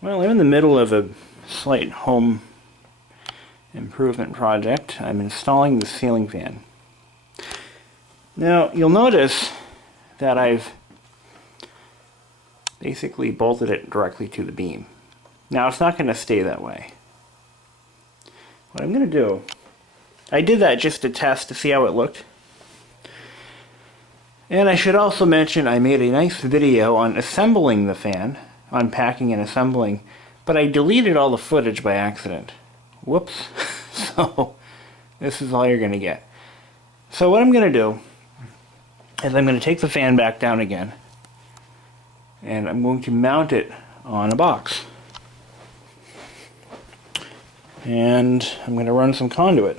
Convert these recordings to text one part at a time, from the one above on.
Well, I'm in the middle of a slight home improvement project. I'm installing the ceiling fan. Now, you'll notice that I've basically bolted it directly to the beam. Now, it's not going to stay that way. What I'm going to do, I did that just to test to see how it looked. And I should also mention I made a nice video on assembling the fan, unpacking and assembling, but I deleted all the footage by accident. Whoops. So, this is all you're going to get. So what I'm going to do is I'm going to take the fan back down again, and I'm going to mount it on a box. And I'm going to run some conduit.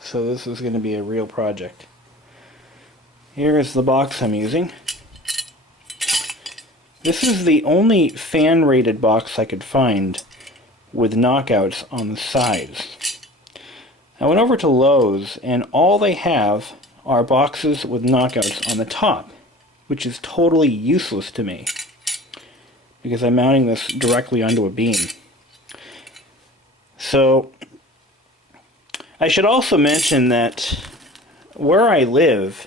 So this is going to be a real project. Here is the box I'm using. This is the only fan-rated box I could find with knockouts on the sides. I went over to Lowe's, and all they have are boxes with knockouts on the top, which is totally useless to me because I'm mounting this directly onto a beam. So, I should also mention that where I live,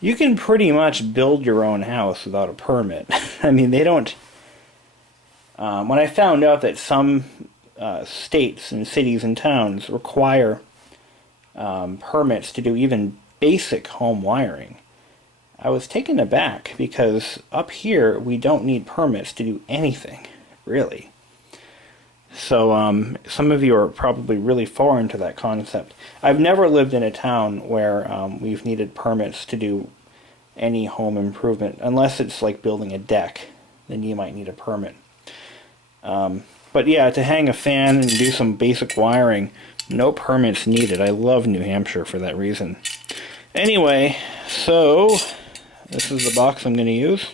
you can pretty much build your own house without a permit. I mean, they don't... when I found out that some states and cities and towns require permits to do even basic home wiring, I was taken aback because up here we don't need permits to do anything, really. So some of you are probably really foreign to that concept. I've never lived in a town where we've needed permits to do any home improvement, unless it's like building a deck, then you might need a permit. But yeah, to hang a fan and do some basic wiring, no permits needed. I love New Hampshire for that reason. Anyway, so this is the box I'm going to use.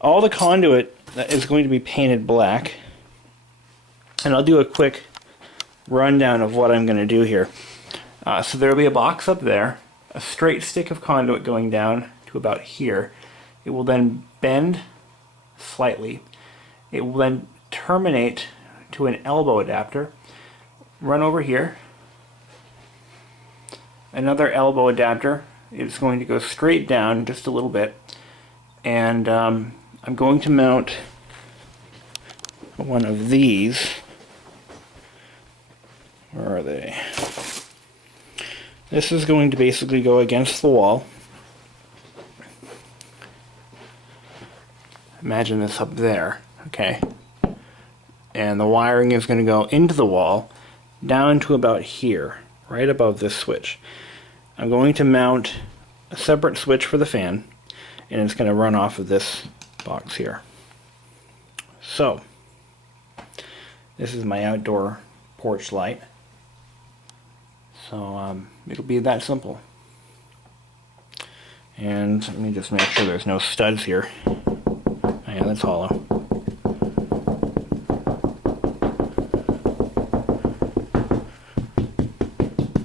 All the conduit is going to be painted black. And I'll do a quick rundown of what I'm going to do here. So there will be a box up there, a straight stick of conduit going down to about here. It will then bend slightly. It will then terminate to an elbow adapter, run over here. Another elbow adapter. It's going to go straight down just a little bit. And I'm going to mount one of these. Where are they? This is going to basically go against the wall. Imagine this up there, okay? And the wiring is going to go into the wall, down to about here, right above this switch. I'm going to mount a separate switch for the fan, and it's going to run off of this box here. So, this is my outdoor porch light. So it'll be that simple. And let me just make sure there's no studs here. Oh yeah, that's hollow.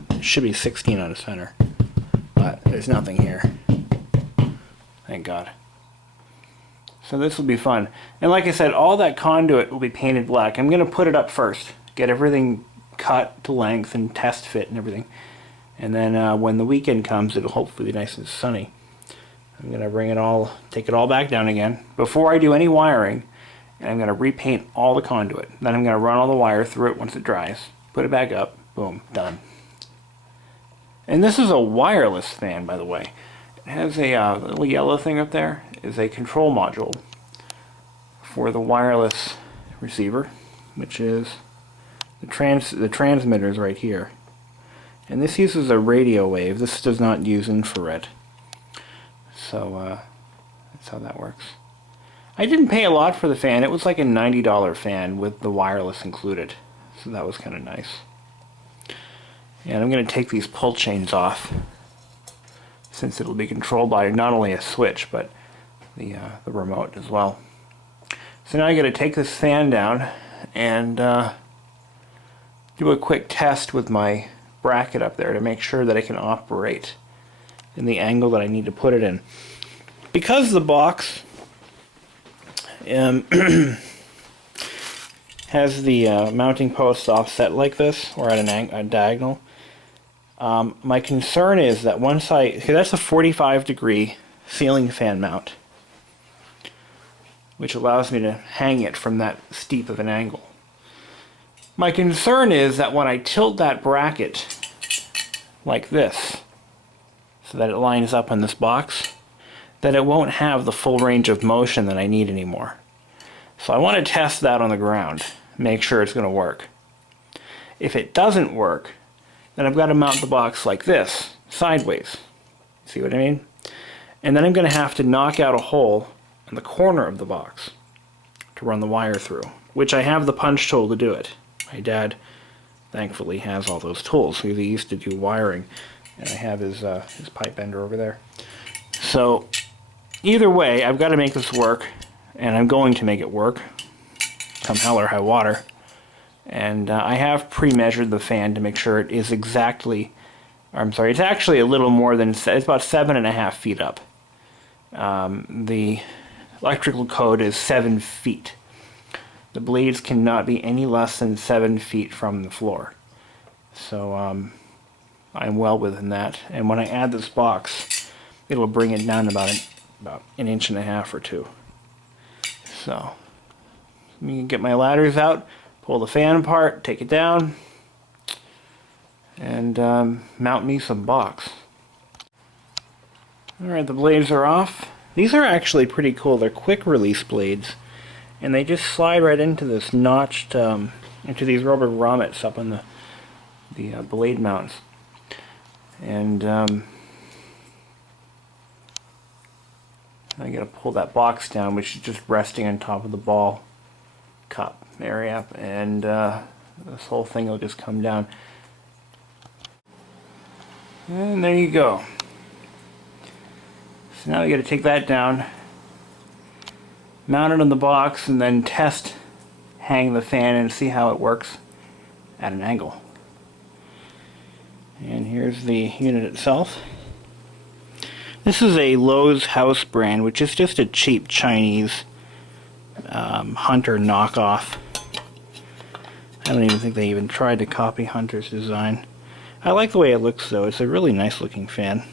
It should be 16 on the center, but there's nothing here. Thank God. So this will be fun. And like I said, all that conduit will be painted black. I'm going to put it up first, get everything cut to length and test fit and everything, and then when the weekend comes, it'll hopefully be nice and sunny. I'm gonna take it all back down again before I do any wiring, and I'm gonna repaint all the conduit. Then I'm gonna run all the wire through it once it dries, put it back up, boom, done. And this is a wireless fan, by the way. It has a little yellow thing up there is a control module for the wireless receiver, which is the transmitter is right here. And this uses a radio wave. This does not use infrared. So that's how that works. I didn't pay a lot for the fan. It was like a $90 fan with the wireless included. So that was kind of nice. And I'm going to take these pull chains off, since it'll be controlled by not only a switch but the remote as well. So now I got to take this fan down and do a quick test with my bracket up there to make sure that it can operate in the angle that I need to put it in. Because the box has the mounting posts offset like this, or at a diagonal. My concern is that once that's a 45-degree ceiling fan mount, which allows me to hang it from that steep of an angle. My concern is that when I tilt that bracket like this, so that it lines up on this box, that it won't have the full range of motion that I need anymore. So I want to test that on the ground, make sure it's going to work. If it doesn't work, then I've got to mount the box like this, sideways. See what I mean? And then I'm going to have to knock out a hole in the corner of the box to run the wire through, which I have the punch tool to do it. My dad, thankfully, has all those tools. He used to do wiring, and I have his pipe bender over there. So, either way, I've got to make this work, and I'm going to make it work, come hell or high water. And I have pre-measured the fan to make sure it is exactly, I'm sorry, it's actually a little more than, it's about 7.5 feet up. The electrical code is 7 feet. The blades cannot be any less than 7 feet from the floor. So I'm well within that. And when I add this box, it'll bring it down about an inch and a half or two. So let me get my ladders out, pull the fan apart, take it down, and mount me some box. Alright, the blades are off. These are actually pretty cool. They're quick release blades, and they just slide right into this notched, into these rubber grommets up on the blade mounts. And I gotta pull that box down, which is just resting on top of the ball cup area, and this whole thing will just come down. And there you go. So now we got to take that down, mount it on the box, and then hang the fan and see how it works at an angle. And here's the unit itself. This is a Lowe's House brand, which is just a cheap Chinese Hunter knockoff. I don't even think they even tried to copy Hunter's design. I like the way it looks though. It's a really nice looking fan.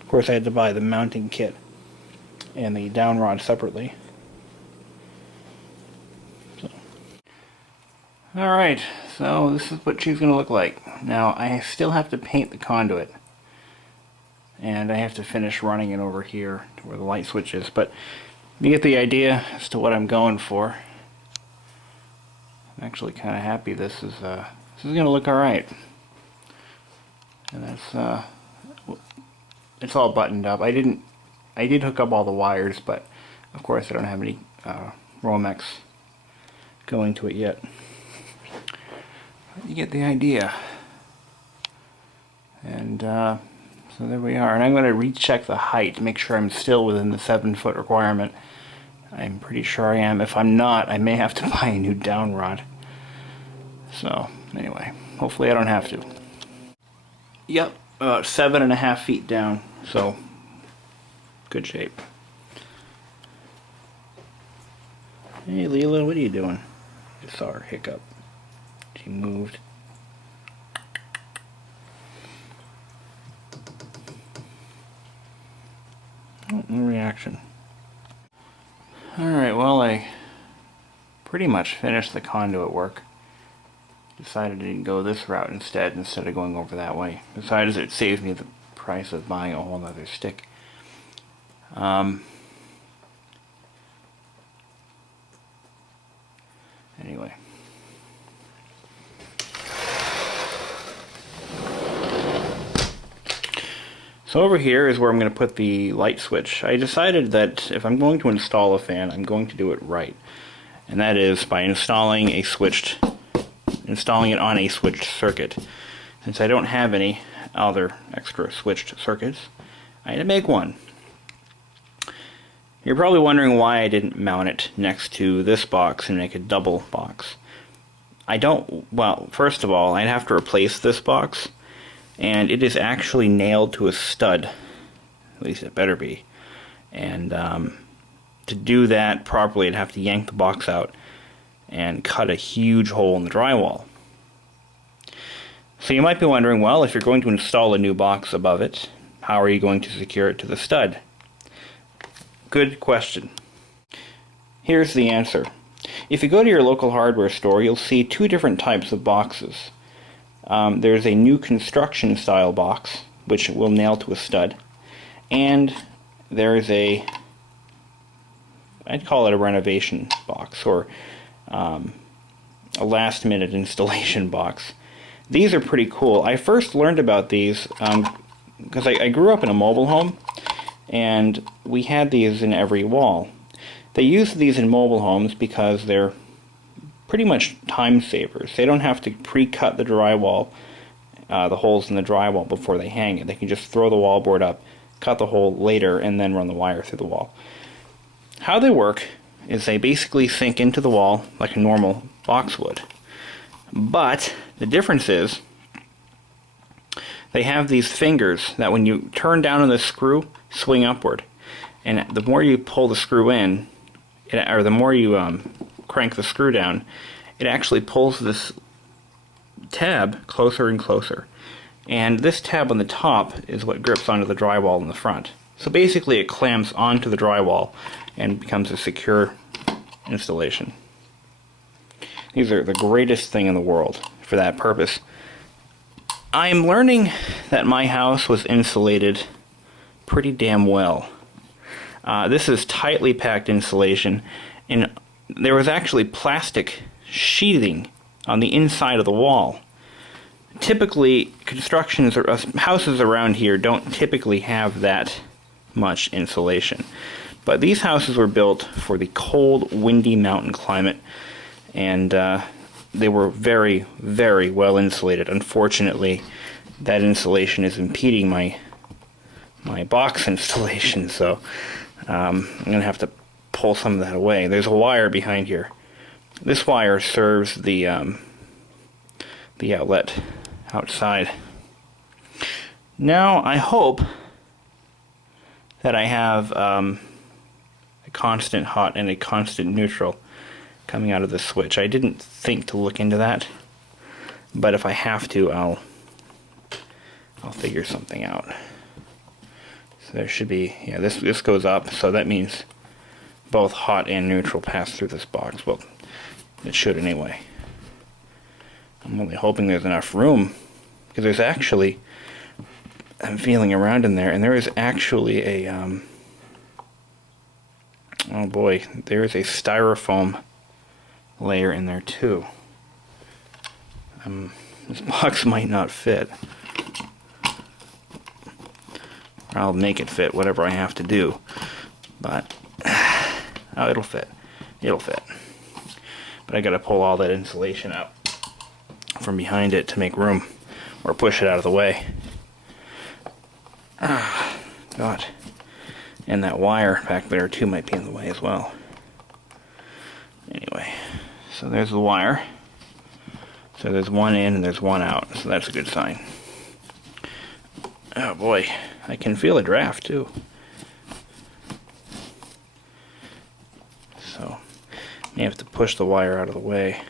Of course I had to buy the mounting kit and the down rod separately. Alright, so this is what she's going to look like. Now I still have to paint the conduit, and I have to finish running it over here to where the light switch is, but you get the idea as to what I'm going for. I'm actually kind of happy this is going to look alright. And that's it's all buttoned up. I did hook up all the wires, but of course I don't have any Romex going to it yet. You get the idea. And so there we are. And I'm going to recheck the height to make sure I'm still within the 7-foot requirement. I'm pretty sure I am. If I'm not, I may have to buy a new down rod. So anyway, hopefully I don't have to. Yep, about 7.5 feet down. So good shape. Hey Leela, what are you doing? Just saw her hiccup. She moved. Oh, no reaction. Alright, well I pretty much finished the conduit work. Decided to go this route instead of going over that way. Besides, it saves me the price of buying a whole other stick. Anyway. So over here is where I'm going to put the light switch. I decided that if I'm going to install a fan, I'm going to do it right. And that is by installing it on a switched circuit. Since I don't have any other extra switched circuits, I had to make one. You're probably wondering why I didn't mount it next to this box and make a double box. Well, first of all, I'd have to replace this box, and it is actually nailed to a stud. At least it better be. And to do that properly, I'd have to yank the box out and cut a huge hole in the drywall. So you might be wondering, well, if you're going to install a new box above it, how are you going to secure it to the stud? Good question. Here's the answer. If you go to your local hardware store, you'll see two different types of boxes. There's a new construction style box, which will nail to a stud, and there's I'd call it a renovation box, or a last minute installation box. These are pretty cool. I first learned about these because I grew up in a mobile home, and we had these in every wall. They use these in mobile homes because they're pretty much time savers. They don't have to pre-cut the drywall, the holes in the drywall before they hang it. They can just throw the wallboard up, cut the hole later, and then run the wire through the wall. How they work is they basically sink into the wall like a normal box would. But the difference is they have these fingers that when you turn down on the screw, swing upward. And the more you pull the screw in, or the more you crank the screw down, it actually pulls this tab closer and closer. And this tab on the top is what grips onto the drywall in the front. So basically it clamps onto the drywall and becomes a secure installation. These are the greatest thing in the world for that purpose. I'm learning that my house was insulated pretty damn well. This is tightly packed insulation, and there was actually plastic sheathing on the inside of the wall. Typically, constructions or houses around here don't typically have that much insulation. But these houses were built for the cold, windy mountain climate, and they were very, very well insulated. Unfortunately, that insulation is impeding my box installation, so I'm going to have to pull some of that away. There's a wire behind here. This wire serves the outlet outside. Now I hope that I have a constant hot and a constant neutral coming out of the switch. I didn't think to look into that, but if I have to, I'll figure something out. So there should be, yeah, this goes up, so that means both hot and neutral pass through this box. Well, it should anyway. I'm only hoping there's enough room, because there's actually, I'm feeling around in there, and there is actually a, oh boy, there is a styrofoam layer in there too. This box might not fit. I'll make it fit, whatever I have to do. But, oh, it'll fit. It'll fit. But I gotta pull all that insulation out from behind it to make room, or push it out of the way. Ah, God. And that wire back there too might be in the way as well. Anyway, so there's the wire. So there's one in and there's one out, so that's a good sign. Oh boy, I can feel a draft too. So, may have to push the wire out of the way.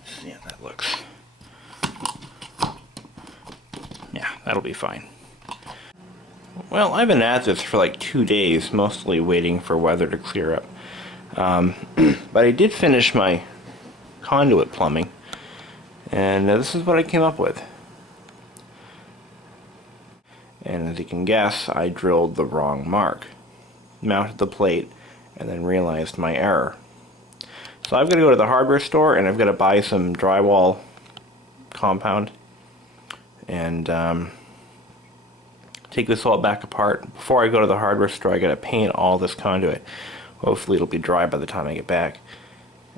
Let's see how that looks. Yeah, that'll be fine. Well, I've been at this for like 2 days, mostly waiting for weather to clear up. But I did finish my conduit plumbing, and this is what I came up with. And as you can guess, I drilled the wrong mark, mounted the plate, and then realized my error. So I've got to go to the hardware store, and I've got to buy some drywall compound, and take this all back apart. Before I go to the hardware store, I got to paint all this conduit. Hopefully it'll be dry by the time I get back,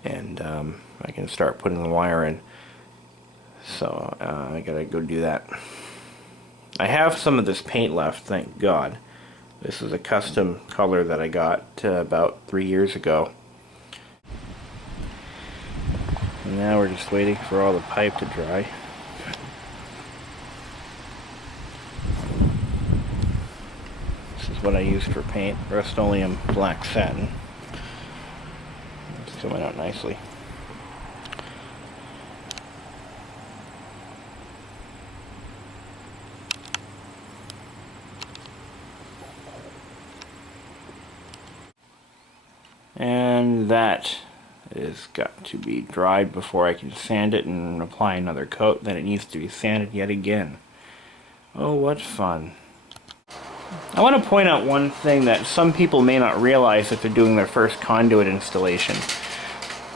and I can start putting the wire in. So I gotta go do that. I have some of this paint left, thank God. This is a custom color that I got about 3 years ago. And now we're just waiting for all the pipe to dry. This is what I used for paint. Rust-Oleum black satin. It's coming out nicely. And that has got to be dried before I can sand it and apply another coat. Then it needs to be sanded yet again. Oh, what fun. I want to point out one thing that some people may not realize if they're doing their first conduit installation.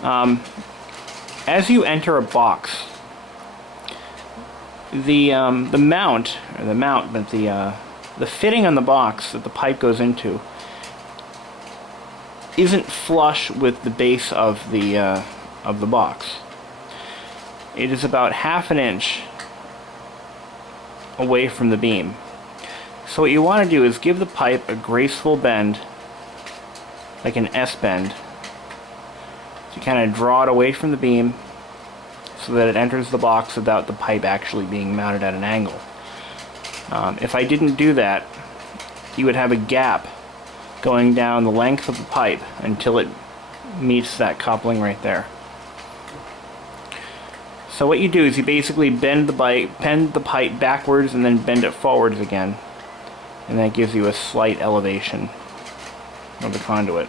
As you enter a box, the fitting on the box that the pipe goes into isn't flush with the base of the box. It is about ½ inch away from the beam. So what you want to do is give the pipe a graceful bend, like an S bend, to kind of draw it away from the beam so that it enters the box without the pipe actually being mounted at an angle. If I didn't do that, you would have a gap going down the length of the pipe until it meets that coupling right there. So what you do is you basically bend the pipe backwards and then bend it forwards again, and that gives you a slight elevation of the conduit.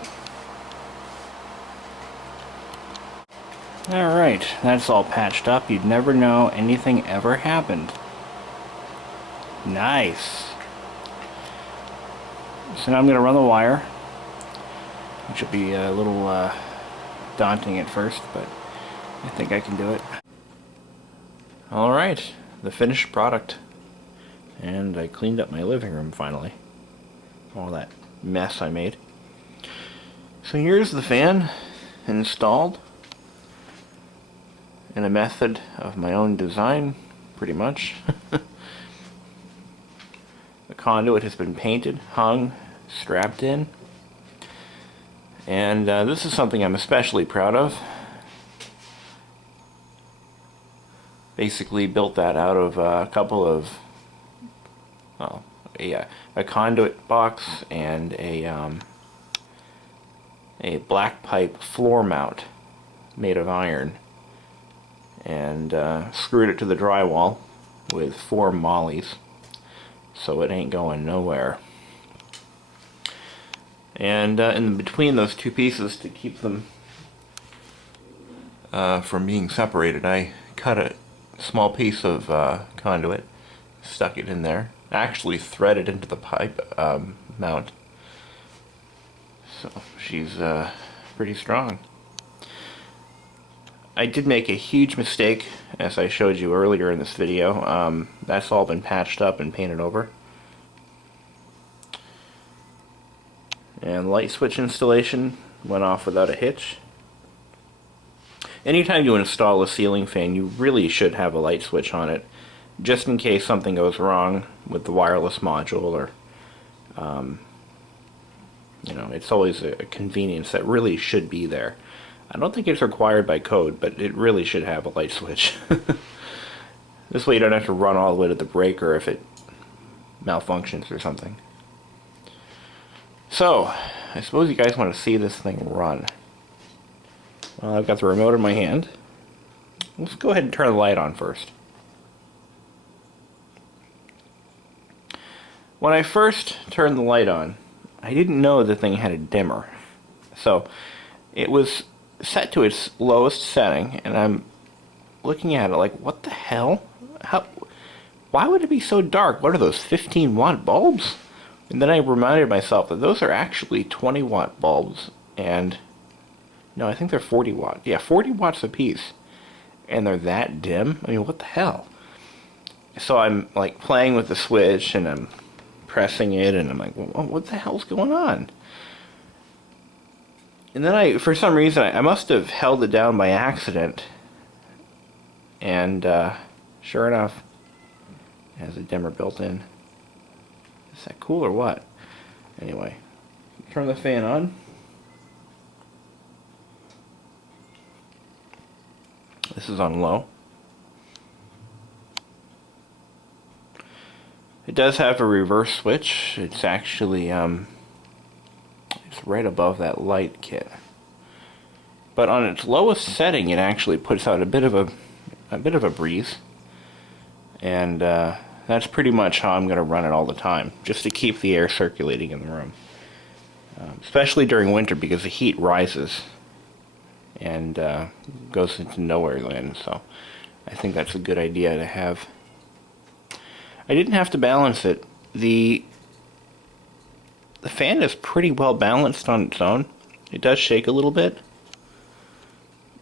Alright, that's all patched up. You'd never know anything ever happened. Nice. So now I'm going to run the wire, which will be a little daunting at first, but I think I can do it. Alright, the finished product. And I cleaned up my living room finally. All that mess I made. So here's the fan installed in a method of my own design, pretty much. The conduit has been painted, hung, strapped in, and this is something I'm especially proud of. Basically built that out of a couple of, well, a conduit box and a black pipe floor mount made of iron, and screwed it to the drywall with 4 mollies. So it ain't going nowhere. And in between those two pieces, to keep them from being separated, I cut a small piece of conduit, stuck it in there, actually threaded into the pipe mount. So she's pretty strong. I did make a huge mistake, as I showed you earlier in this video. That's all been patched up and painted over. And light switch installation went off without a hitch. Anytime you install a ceiling fan, you really should have a light switch on it, just in case something goes wrong with the wireless module, or you know, it's always a convenience that really should be there. I don't think it's required by code, but it really should have a light switch. This way you don't have to run all the way to the breaker if it malfunctions or something. So, I suppose you guys want to see this thing run. Well, I've got the remote in my hand. Let's go ahead and turn the light on first. When I first turned the light on, I didn't know the thing had a dimmer. So, it was set to its lowest setting, and I'm looking at it like, what the hell? Why would it be so dark? What are those, 15-watt bulbs? And then I reminded myself that those are actually 20-watt bulbs, and no, I think they're 40 watt. Yeah, 40 watts a piece, and they're that dim? I mean, what the hell? So I'm like playing with the switch, and I'm pressing it, and I'm like, well, what the hell's going on? And then for some reason, I must have held it down by accident, and sure enough, it has a dimmer built in. Is that cool or what? Anyway, turn the fan on. This is on low. It does have a reverse switch. It's actually it's right above that light kit. But on its lowest setting, it actually puts out a bit of a breeze, and that's pretty much how I'm going to run it all the time, just to keep the air circulating in the room, especially during winter because the heat rises and goes into nowhere land. So I think that's a good idea to have. I didn't have to balance it. The fan is pretty well balanced on its own. It does shake a little bit,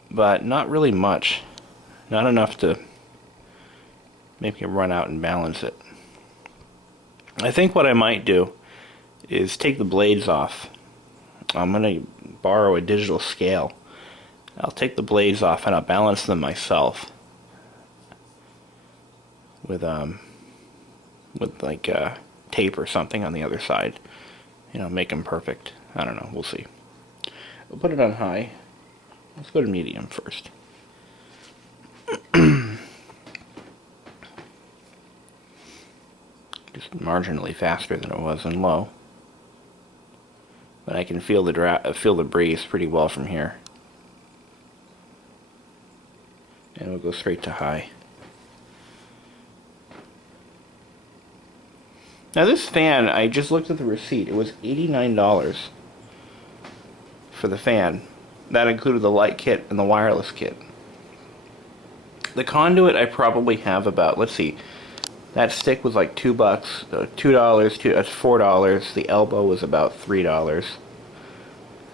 but not really much. Not enough to make it run out and balance it. I think what I might do is take the blades off. I'm going to borrow a digital scale. I'll take the blades off and I'll balance them myself with like tape or something on the other side. You know, make them perfect. I don't know. We'll see. We'll put it on high. Let's go to medium first. Just marginally faster than it was in low, but I can feel the breeze pretty well from here. And we'll go straight to high. Now this fan, I just looked at the receipt. It was $89 for the fan. That included the light kit and the wireless kit. The conduit I probably have about, let's see, that stick was like $2, $2, that's $4. The elbow was about $3,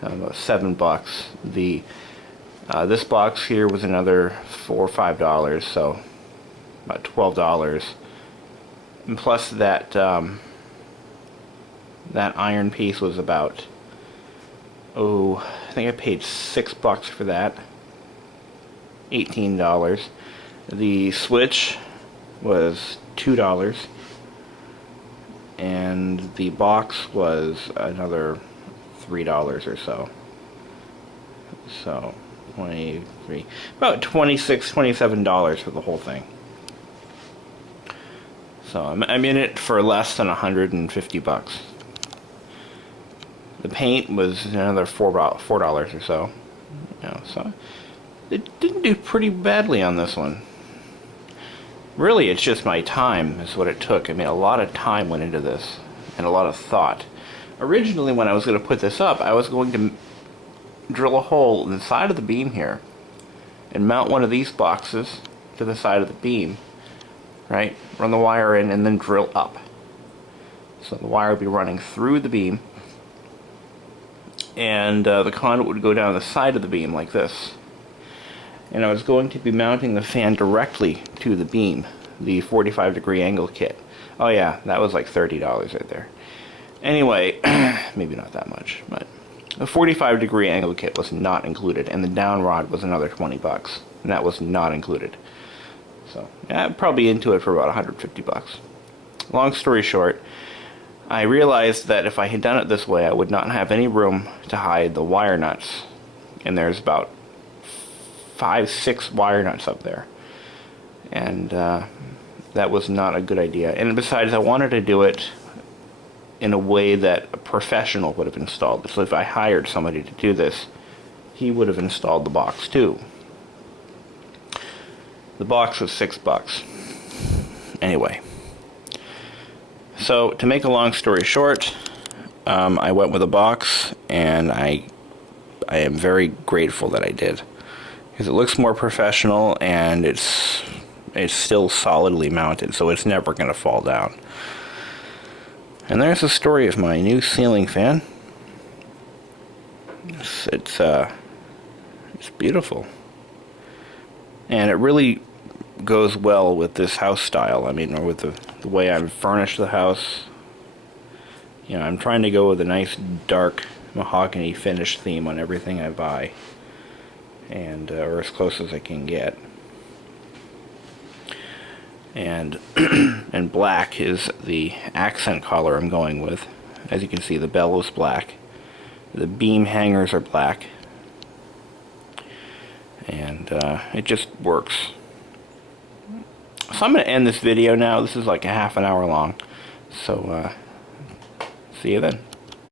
about $7. The this box here was another $4 or $5, so about $12. And plus that that iron piece was about, oh, I think I paid $6 for that. $18. The switch was $2, and the box was another $3 or so. So 23, about $26, $27 for the whole thing. So I'm in it for less than $150. The paint was another $4 or so. You know, so it didn't do pretty badly on this one. Really, it's just my time is what it took. I mean, a lot of time went into this, and a lot of thought. Originally, when I was going to put this up, I was going to drill a hole in the side of the beam here, and mount one of these boxes to the side of the beam, right? Run the wire in, and then drill up. So the wire would be running through the beam, and the conduit would go down the side of the beam like this. And I was going to be mounting the fan directly to the beam, the 45-degree angle kit. Oh yeah, that was like $30 right there. Anyway, maybe not that much, but the 45-degree angle kit was not included, and the down rod was another $20, and that was not included. So yeah, I'm probably into it for about $150. Long story short, I realized that if I had done it this way, I would not have any room to hide the wire nuts, and there's about 5-6 wire nuts up there, and that was not a good idea. And besides, I wanted to do it in a way that a professional would have installed it. So if I hired somebody to do this, he would have installed the box too. The box was $6. Anyway, so to make a long story short, I went with a box, and I am very grateful that I did, because it looks more professional, and it's still solidly mounted, so it's never going to fall down. And there's the story of my new ceiling fan. It's beautiful, and it really goes well with this house style. I mean, or with the way I've furnished the house. You know, I'm trying to go with a nice dark mahogany finish theme on everything I buy, and or as close as I can get. And and black is the accent color I'm going with. As you can see, the bell is black, the beam hangers are black, and it just works. So I'm going to end this video now. This is like a half an hour long. So, see you then.